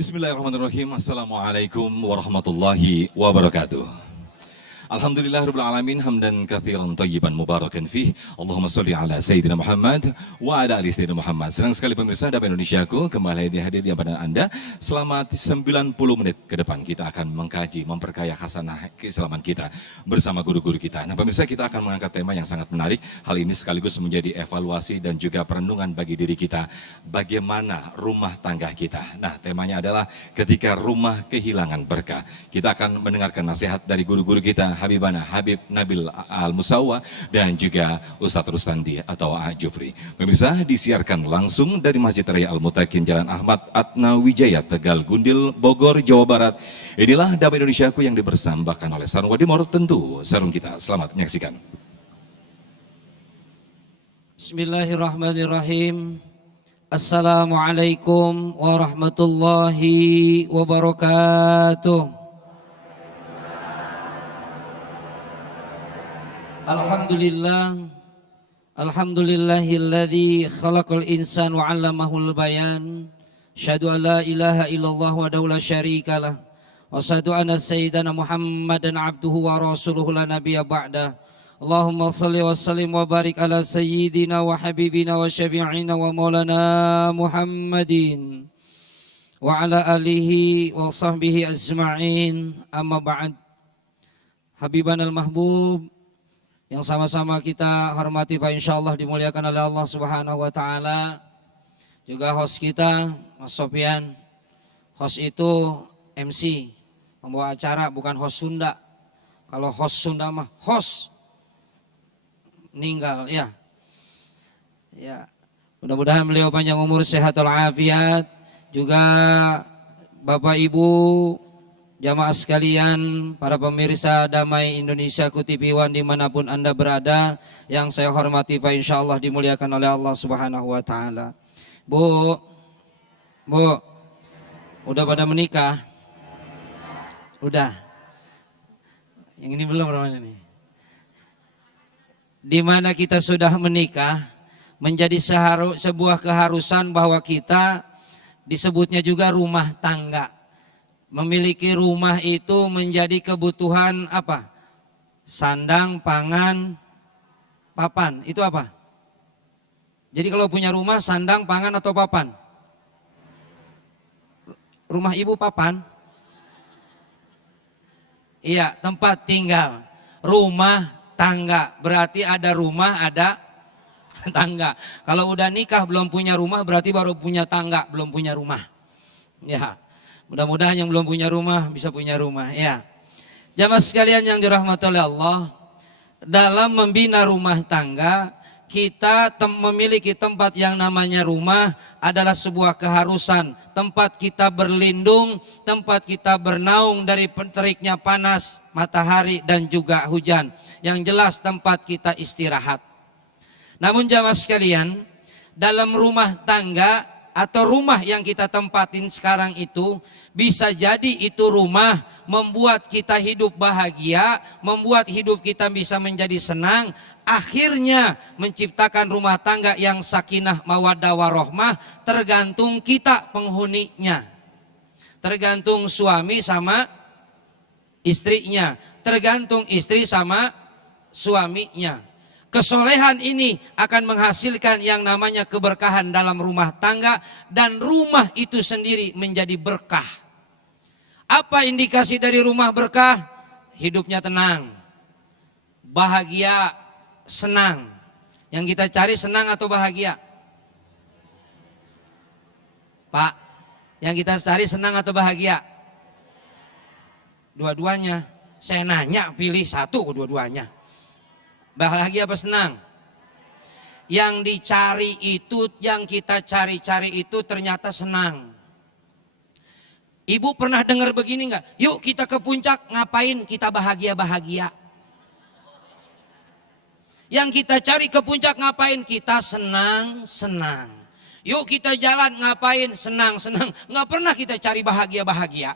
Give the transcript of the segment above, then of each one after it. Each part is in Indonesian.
Bismillahirrahmanirrahim. Assalamualaikum warahmatullahi wabarakatuh. Alhamdulillahirabbil alamin hamdan katsiran thayyiban mubarakan fih. Allahumma shalli ala sayyidina Muhammad wa ala ali sayyidina Muhammad. Senang sekali pemirsa Damai Indonesiaku kembali hadir di hadapan Anda. Selama 90 menit ke depan kita akan mengkaji, memperkaya khasanah keislaman kita bersama guru-guru kita. Nah, pemirsa, kita akan mengangkat tema yang sangat menarik. Hal ini sekaligus menjadi evaluasi dan juga perenungan bagi diri kita. Bagaimana rumah tangga kita? Nah, temanya adalah ketika rumah kehilangan berkah. Kita akan mendengarkan nasihat dari guru-guru kita, Habibana Habib Nabil Al-Musawa dan juga Ustadz Rustandi atau Jufri. Pemirsa, disiarkan langsung dari Masjid Raya Al-Mutakin Jalan Ahmad Atna Wijaya, Tegal Gundil, Bogor, Jawa Barat. Inilah Damai Indonesiaku yang dipersembahkan oleh Sarung Wadimor, tentu sarung kita. Selamat menyaksikan. Bismillahirrahmanirrahim. Assalamualaikum warahmatullahi wabarakatuh. Alhamdulillahilladzi khalaqal insana wa 'allamahul bayan. Asyhadu an la ilaha illallah wahdahu la syarikalah. Wa asyhadu anna sayyidana Muhammadan abduhu wa rasuluhu la nabiyya ba'dah. Allahumma shalli wa sallim wa barik ala sayyidina wa habibina wa syafi'ina wa maulana Muhammadin wa ala alihi wa sahbihi ajma'in. Amma ba'd. Habiban al-mahbub yang sama-sama kita hormati, Pak, insyaallah dimuliakan oleh Allah Subhanahu wa taala. Juga host kita, Mas Sofyan. Host itu MC, pembawa acara, bukan host Sunda. Kalau host Sunda mah host meninggal ya. Ya. Mudah-mudahan beliau panjang umur, sehat walafiat. Juga Bapak Ibu jamaah sekalian, para pemirsa Damai Indonesia TV One dimanapun Anda berada, yang saya hormati, Pak, insyaallah dimuliakan oleh Allah Subhanahu wa taala. Bu, udah pada menikah? Udah. Yang ini belum namanya nih. Di mana kita sudah menikah, menjadi sebuah keharusan bahwa kita disebutnya juga rumah tangga. Memiliki rumah itu menjadi kebutuhan apa? Sandang, pangan, papan. Itu apa? Jadi kalau punya rumah, sandang, pangan atau papan? Rumah ibu papan? Iya, tempat tinggal. Rumah tangga. Berarti ada rumah, ada tangga. Kalau udah nikah belum punya rumah, berarti baru punya tangga, belum punya rumah. Ya. Mudah-mudahan yang belum punya rumah bisa punya rumah ya. Jamaah sekalian yang dirahmati oleh Allah, dalam membina rumah tangga, kita memiliki tempat yang namanya rumah adalah sebuah keharusan. Tempat kita berlindung, tempat kita bernaung dari teriknya panas, matahari dan juga hujan. Yang jelas tempat kita istirahat. Namun jamaah sekalian, dalam rumah tangga atau rumah yang kita tempatin sekarang itu, bisa jadi itu rumah membuat kita hidup bahagia, membuat hidup kita bisa menjadi senang, akhirnya menciptakan rumah tangga yang sakinah mawaddah warohmah, tergantung kita penghuninya. Tergantung suami sama istrinya, tergantung istri sama suaminya. Kesolehan ini akan menghasilkan yang namanya keberkahan dalam rumah tangga, dan rumah itu sendiri menjadi berkah. Apa indikasi dari rumah berkah? Hidupnya tenang, bahagia, senang. Yang kita cari senang atau bahagia? Pak, yang kita cari senang atau bahagia? Dua-duanya. Saya nanya, pilih satu, dua-duanya. Bahagia apa senang? Yang dicari itu, yang kita cari-cari itu ternyata senang. Ibu pernah dengar begini nggak? Yuk kita ke puncak, ngapain? Kita bahagia-bahagia. Yang kita cari ke puncak ngapain? Kita senang-senang. Yuk kita jalan, ngapain? Senang-senang. Nggak pernah kita cari bahagia-bahagia.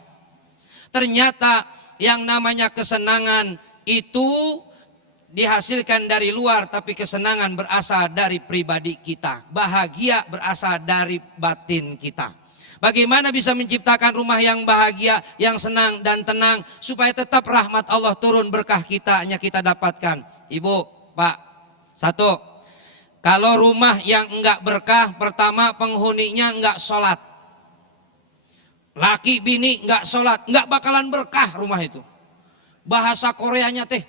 Ternyata yang namanya kesenangan itu dihasilkan dari luar, tapi kesenangan berasal dari pribadi kita. Bahagia berasal dari batin kita. Bagaimana bisa menciptakan rumah yang bahagia, yang senang dan tenang, supaya tetap rahmat Allah turun, berkah kita dapatkan. Ibu, Pak, satu, kalau rumah yang enggak berkah, pertama penghuninya enggak sholat. Laki bini enggak sholat, enggak bakalan berkah rumah itu. Bahasa Koreanya teh,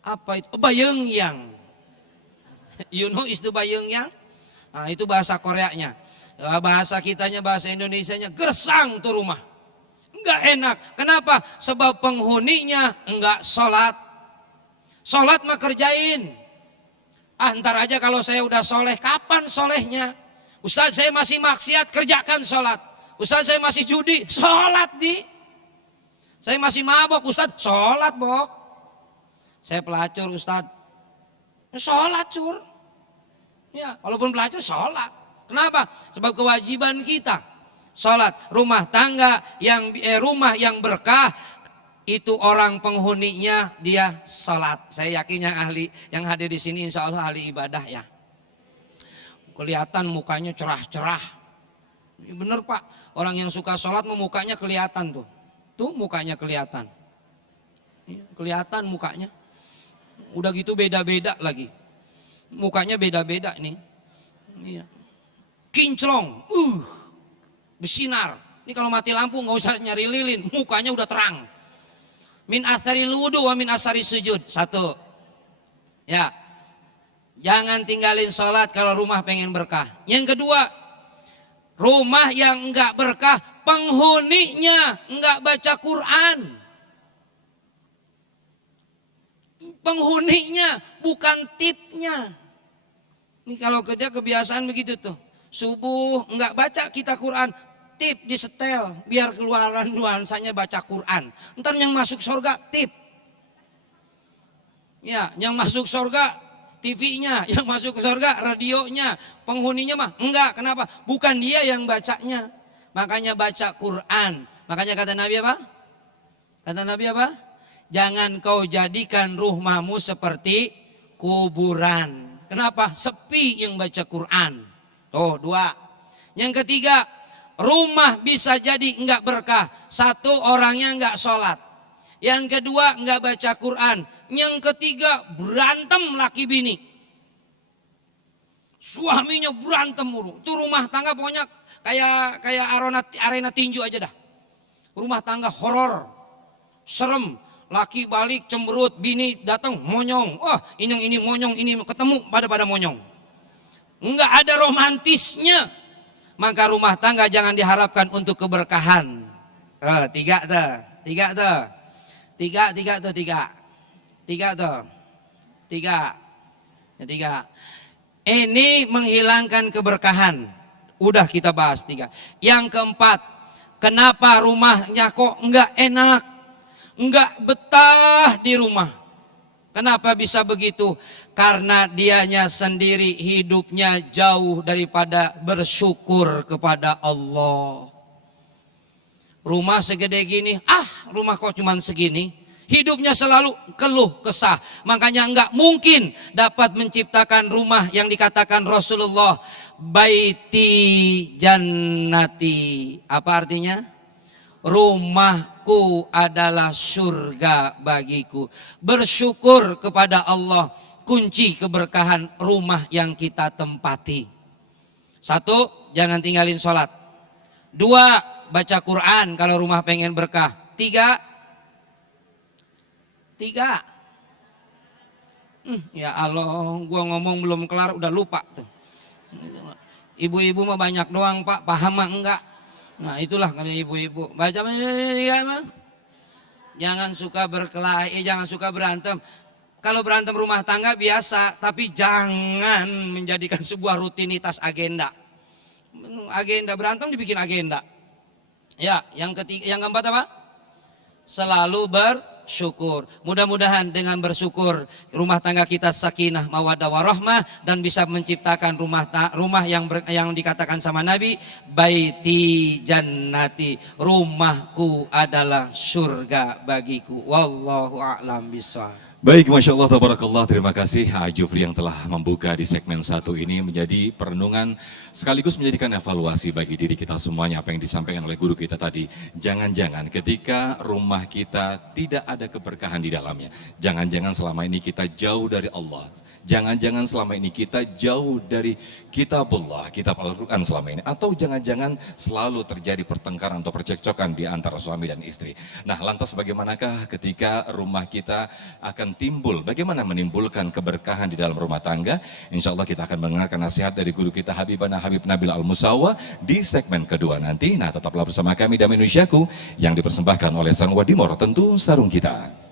apa itu? Bayeongyang. You know is the Bayeongyang? Nah, itu bahasa Koreanya. Bahasa kitanya, bahasa Indonesianya, gersang tuh rumah. Enggak enak. Kenapa? Sebab penghuninya enggak sholat. Sholat mah kerjain. Ntar aja kalau saya udah soleh. Kapan solehnya? Ustaz, saya masih maksiat, kerjakan sholat. Ustaz, saya masih judi, sholat di. Saya masih mabok, Ustaz, sholat bok. Saya pelacur, Ustaz, sholat cur. Ya, walaupun pelacur sholat. Kenapa? Sebab kewajiban kita sholat. Rumah tangga rumah yang berkah itu orang penghuninya dia sholat. Saya yakin yang hadir di sini insya Allah ahli ibadah ya. Kelihatan mukanya cerah-cerah. Bener Pak, orang yang suka sholat mukanya kelihatan tuh. Tuh mukanya kelihatan. Kelihatan mukanya. Udah gitu beda-beda lagi. Mukanya beda-beda nih. Iya. Kinclong, bersinar. Ini kalau mati lampu nggak usah nyari lilin, mukanya udah terang. Min asari wudu wa min asari sujud. Satu, ya, jangan tinggalin sholat kalau rumah pengen berkah. Yang kedua, rumah yang nggak berkah, penghuninya nggak baca Quran. Penghuninya bukan tipnya. Ini kalau kerja kebiasaan begitu tuh. Subuh enggak baca kita Quran, tip di setel biar keluaran nuansanya baca Quran. Ntar yang masuk surga tip. Ya, yang masuk surga TV-nya, yang masuk surga radionya, penghuninya mah enggak. Kenapa? Bukan dia yang bacanya. Makanya baca Quran. Makanya kata Nabi apa? Kata Nabi apa? Jangan kau jadikan rumahmu seperti kuburan. Kenapa? Sepi yang baca Quran. Tuh, dua. Yang ketiga, rumah bisa jadi enggak berkah. Satu, orangnya enggak sholat. Yang kedua, enggak baca Quran. Yang ketiga, berantem laki bini. Suaminya berantem mulu. Itu rumah tangga pokoknya kayak arena tinju aja dah. Rumah tangga horor, serem. Laki balik cemberut, bini datang monyong. Wah, ini monyong, ini ketemu pada monyong. Enggak ada romantisnya. Maka rumah tangga jangan diharapkan untuk keberkahan. Tiga tuh. Ini menghilangkan keberkahan. Udah kita bahas tiga. Yang keempat, kenapa rumahnya kok enggak enak, enggak betah di rumah? Kenapa bisa begitu? Karena dianya sendiri hidupnya jauh daripada bersyukur kepada Allah. Rumah segede gini, rumah kok cuman segini. Hidupnya selalu keluh kesah. Makanya enggak mungkin dapat menciptakan rumah yang dikatakan Rasulullah, baiti jannati. Apa artinya? Rumahku adalah surga bagiku. Bersyukur kepada Allah, kunci keberkahan rumah yang kita tempati. Satu, jangan tinggalin sholat. Dua, baca Quran kalau rumah pengen berkah. Tiga. Ya Allah, gua ngomong belum kelar udah lupa tuh. Ibu-ibu mah banyak doang Pak, paham mah enggak. Nah itulah kalau ibu-ibu baca jangan suka berkelahi, jangan suka berantem. Kalau berantem rumah tangga biasa, tapi jangan menjadikan sebuah rutinitas agenda. Agenda berantem dibikin agenda. Ya, yang keempat apa? Selalu bersyukur. Mudah-mudahan dengan bersyukur rumah tangga kita sakinah, mawaddah warahmah, dan bisa menciptakan rumah yang dikatakan sama Nabi, baiti jannati, rumahku adalah surga bagiku. Wallahu a'lam bishawab. Baik, Masya Allah, tabarakallah, terima kasih Jufri yang telah membuka di segmen satu ini menjadi perenungan sekaligus menjadikan evaluasi bagi diri kita semuanya apa yang disampaikan oleh guru kita tadi. Jangan-jangan ketika rumah kita tidak ada keberkahan di dalamnya, jangan-jangan selama ini kita jauh dari Allah, jangan-jangan selama ini kita jauh dari kitabullah, kitab Al-Quran selama ini, atau jangan-jangan selalu terjadi pertengkaran atau percekcokan di antara suami dan istri. Nah, lantas bagaimanakah ketika rumah kita akan timbul, bagaimana menimbulkan keberkahan di dalam rumah tangga? Insya Allah kita akan mendengarkan nasihat dari guru kita Habibana Habib Nabil Al-Musawa di segmen kedua nanti. Nah, tetaplah bersama kami Dami Indonesiaku yang dipersembahkan oleh Sarung Wadimor, tentu sarung kita.